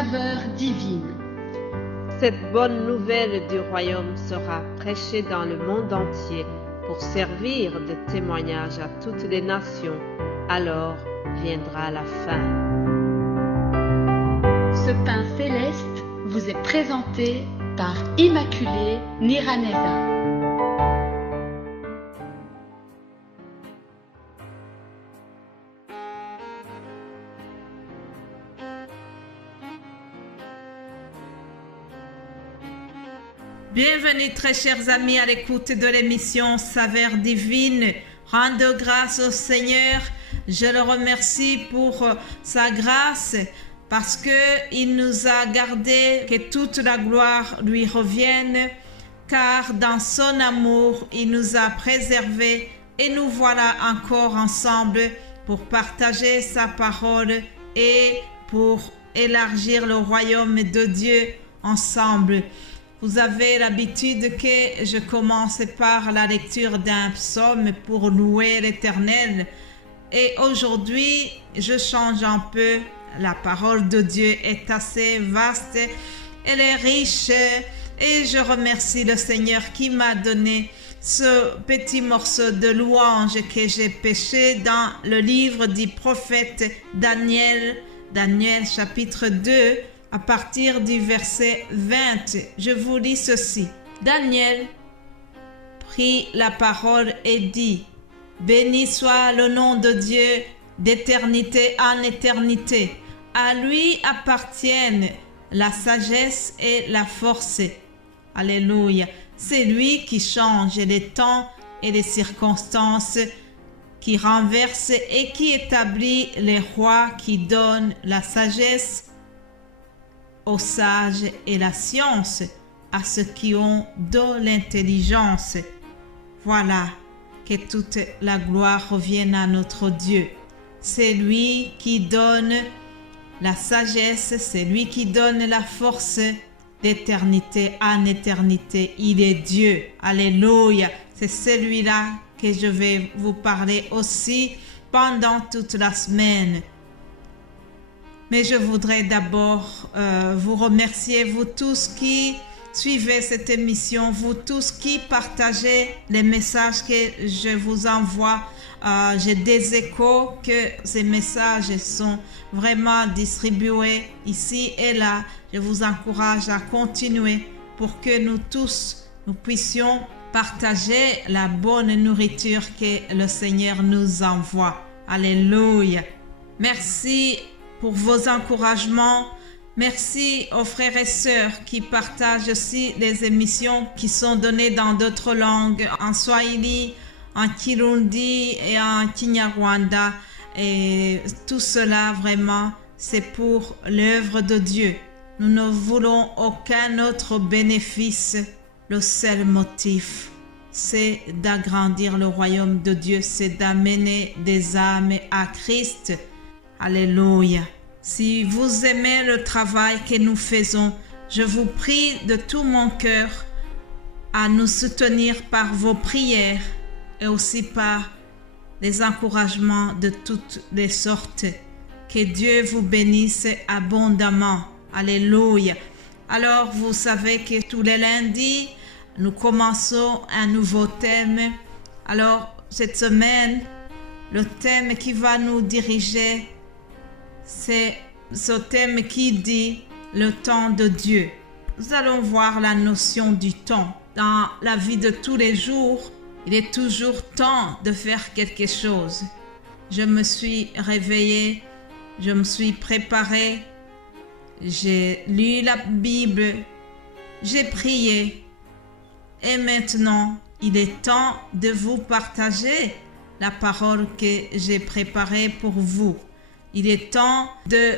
saveur divine. Cette bonne nouvelle du royaume sera prêchée dans le monde entier pour servir de témoignage à toutes les nations. Alors viendra la fin. Ce pain céleste vous est présenté par Immaculée Niraneza. Bienvenue très chers amis à l'écoute de l'émission Saveur divine. Rendez grâce au Seigneur. Je le remercie pour sa grâce parce qu'il nous a gardés, que toute la gloire lui revienne, car dans son amour, il nous a préservés et nous voilà encore ensemble pour partager sa parole et pour élargir le royaume de Dieu ensemble. Vous avez l'habitude que je commence par la lecture d'un psaume pour louer l'Éternel. Et aujourd'hui, je change un peu. La parole de Dieu est assez vaste, elle est riche. Et je remercie le Seigneur qui m'a donné ce petit morceau de louange que j'ai pêché dans le livre du prophète Daniel. Daniel chapitre 2. À partir du verset 20, je vous lis ceci. Daniel prit la parole et dit, « Béni soit le nom de Dieu d'éternité en éternité. À lui appartiennent la sagesse et la force. » Alléluia. C'est lui qui change les temps et les circonstances, qui renverse et qui établit les rois, qui donne la sagesse aux sages et la science à ceux qui ont de l'intelligence. Voilà, que toute la gloire revienne à notre Dieu. C'est lui qui donne la sagesse, c'est lui qui donne la force d'éternité en éternité. Il est Dieu. Alléluia. C'est celui-là que je vais vous parler aussi pendant toute la semaine. Mais je voudrais d'abord vous remercier, vous tous qui suivez cette émission, vous tous qui partagez les messages que je vous envoie. J'ai des échos que ces messages sont vraiment distribués ici et là. Je vous encourage à continuer pour que nous tous, nous puissions partager la bonne nourriture que le Seigneur nous envoie. Alléluia. Merci pour vos encouragements. Merci aux frères et sœurs qui partagent aussi les émissions qui sont données dans d'autres langues, en Swahili, en Kirundi et en Kinyarwanda. Et tout cela, vraiment, c'est pour l'œuvre de Dieu. Nous ne voulons aucun autre bénéfice. Le seul motif, c'est d'agrandir le royaume de Dieu, c'est d'amener des âmes à Christ. Alléluia. Si vous aimez le travail que nous faisons, je vous prie de tout mon cœur à nous soutenir par vos prières et aussi par les encouragements de toutes les sortes. Que Dieu vous bénisse abondamment. Alléluia. Alors, vous savez que tous les lundis, nous commençons un nouveau thème. Alors, cette semaine, le thème qui va nous diriger, c'est ce thème qui dit le temps de Dieu. Nous allons voir la notion du temps. Dans la vie de tous les jours, il est toujours temps de faire quelque chose. Je me suis réveillée, je me suis préparée, j'ai lu la Bible, j'ai prié et maintenant il est temps de vous partager la parole que j'ai préparée pour vous. Il est temps de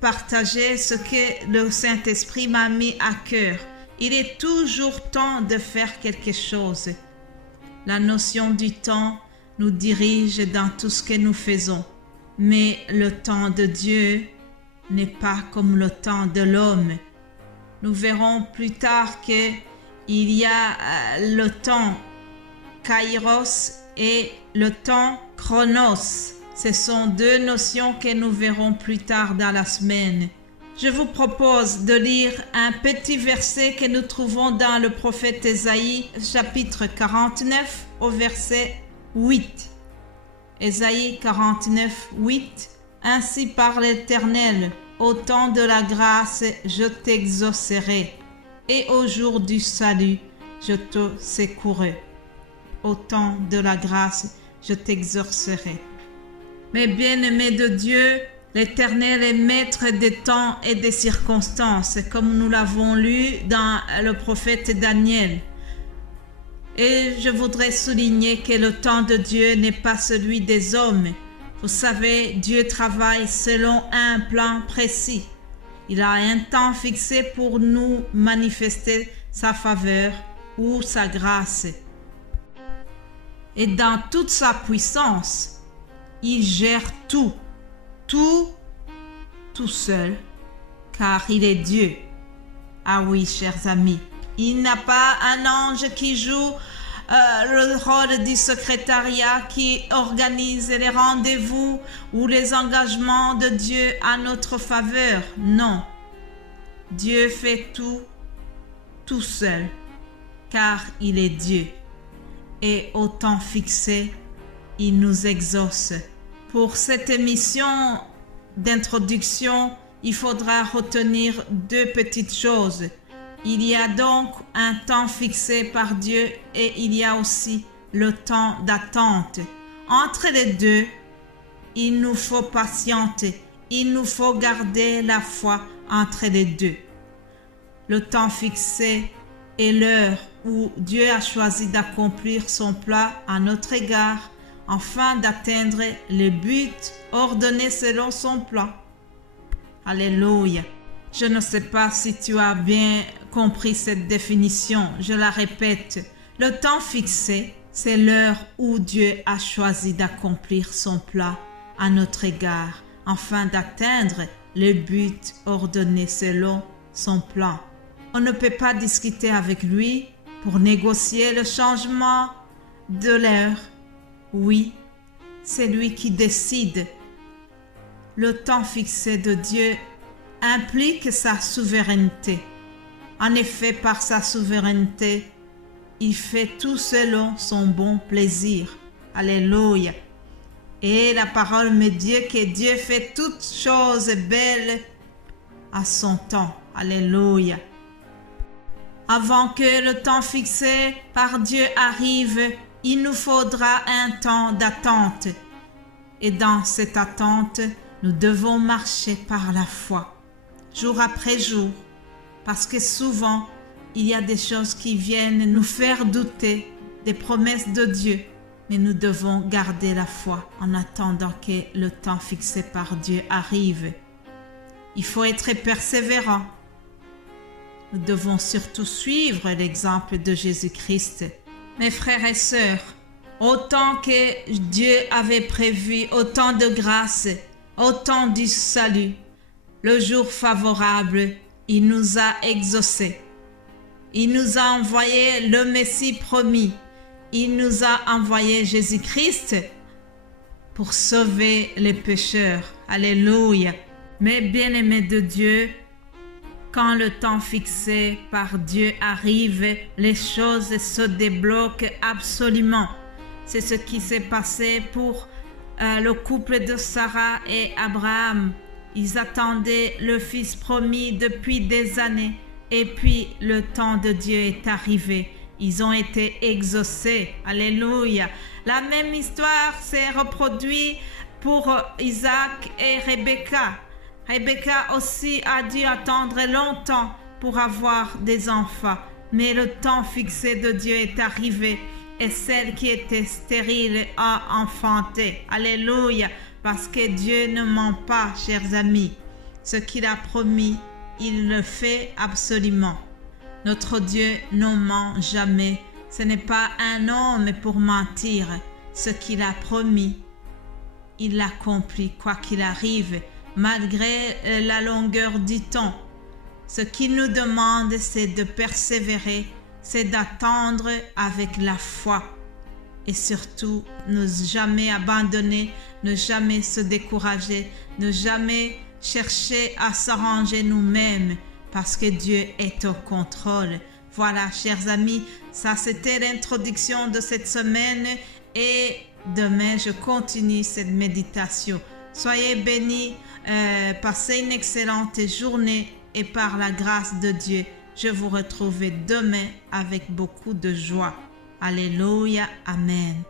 partager ce que le Saint-Esprit m'a mis à cœur. Il est toujours temps de faire quelque chose. La notion du temps nous dirige dans tout ce que nous faisons. Mais le temps de Dieu n'est pas comme le temps de l'homme. Nous verrons plus tard qu'il y a le temps Kairos et le temps Chronos. Ce sont deux notions que nous verrons plus tard dans la semaine. je vous propose de lire un petit verset que nous trouvons dans le prophète Ésaïe, chapitre 49, au verset 8. Ésaïe 49, 8. Ainsi parle l'Éternel, au temps de la grâce, je t'exaucerai, et au jour du salut, je te secouerai. Au temps de la grâce, je t'exaucerai. Mes bien-aimés de Dieu, l'Éternel est maître des temps et des circonstances, comme nous l'avons lu dans le prophète Daniel. Et je voudrais souligner que le temps de Dieu n'est pas celui des hommes. Vous savez, Dieu travaille selon un plan précis. Il a un temps fixé pour nous manifester sa faveur ou sa grâce. Et dans toute sa puissance, il gère tout seul, car il est Dieu. Ah oui, chers amis, il n'a pas un ange qui joue le rôle du secrétariat, qui organise les rendez-vous ou les engagements de Dieu à notre faveur. Non, Dieu fait tout seul, car il est Dieu. Et au temps fixé, il nous exauce. Pour cette émission d'introduction, il faudra retenir deux petites choses. Il y a donc un temps fixé par Dieu et il y a aussi le temps d'attente. Entre les deux, il nous faut patienter. Il nous faut garder la foi entre les deux. Le temps fixé est l'heure où Dieu a choisi d'accomplir son plan à notre égard afin d'atteindre le but ordonné selon son plan. Alléluia. Je ne sais pas si tu as bien compris cette définition. Je la répète. Le temps fixé, c'est l'heure où Dieu a choisi d'accomplir son plan à notre égard afin d'atteindre le but ordonné selon son plan. On ne peut pas discuter avec lui pour négocier le changement de l'heure. Oui, c'est lui qui décide. Le temps fixé de Dieu implique sa souveraineté. En effet, par sa souveraineté, il fait tout selon son bon plaisir. Alléluia. Et la parole me dit que Dieu fait toutes choses belles à son temps. Alléluia. Avant que le temps fixé par Dieu arrive, il nous faudra un temps d'attente. Et dans cette attente, nous devons marcher par la foi, jour après jour, parce que souvent, il y a des choses qui viennent nous faire douter des promesses de Dieu. Mais nous devons garder la foi en attendant que le temps fixé par Dieu arrive. Il faut être persévérant. Nous devons surtout suivre l'exemple de Jésus-Christ. Mes frères et sœurs, autant que Dieu avait prévu, autant de grâce, autant du salut, le jour favorable, il nous a exaucés. Il nous a envoyé le Messie promis. Il nous a envoyé Jésus-Christ pour sauver les pécheurs. Alléluia. Mes bien-aimés de Dieu, quand le temps fixé par Dieu arrive, les choses se débloquent absolument. C'est ce qui s'est passé pour le couple de Sarah et Abraham. Ils attendaient le fils promis depuis des années et puis le temps de Dieu est arrivé. Ils ont été exaucés. Alléluia. La même histoire s'est reproduite pour Isaac et Rebecca. Rebecca aussi a dû attendre longtemps pour avoir des enfants. Mais le temps fixé de Dieu est arrivé et celle qui était stérile a enfanté. Alléluia. Parce que Dieu ne ment pas, chers amis. Ce qu'il a promis, il le fait absolument. Notre Dieu ne ment jamais. Ce n'est pas un homme pour mentir. Ce qu'il a promis, il l'accomplit quoi qu'il arrive, malgré la longueur du temps. Ce qu'il nous demande, c'est de persévérer, c'est d'attendre avec la foi. Et surtout, ne jamais abandonner, ne jamais se décourager, ne jamais chercher à s'arranger nous-mêmes parce que Dieu est au contrôle. Voilà, chers amis, ça c'était l'introduction de cette semaine et demain je continue cette méditation. Soyez bénis, passez une excellente journée et par la grâce de Dieu, je vous retrouve demain avec beaucoup de joie. Alléluia, amen.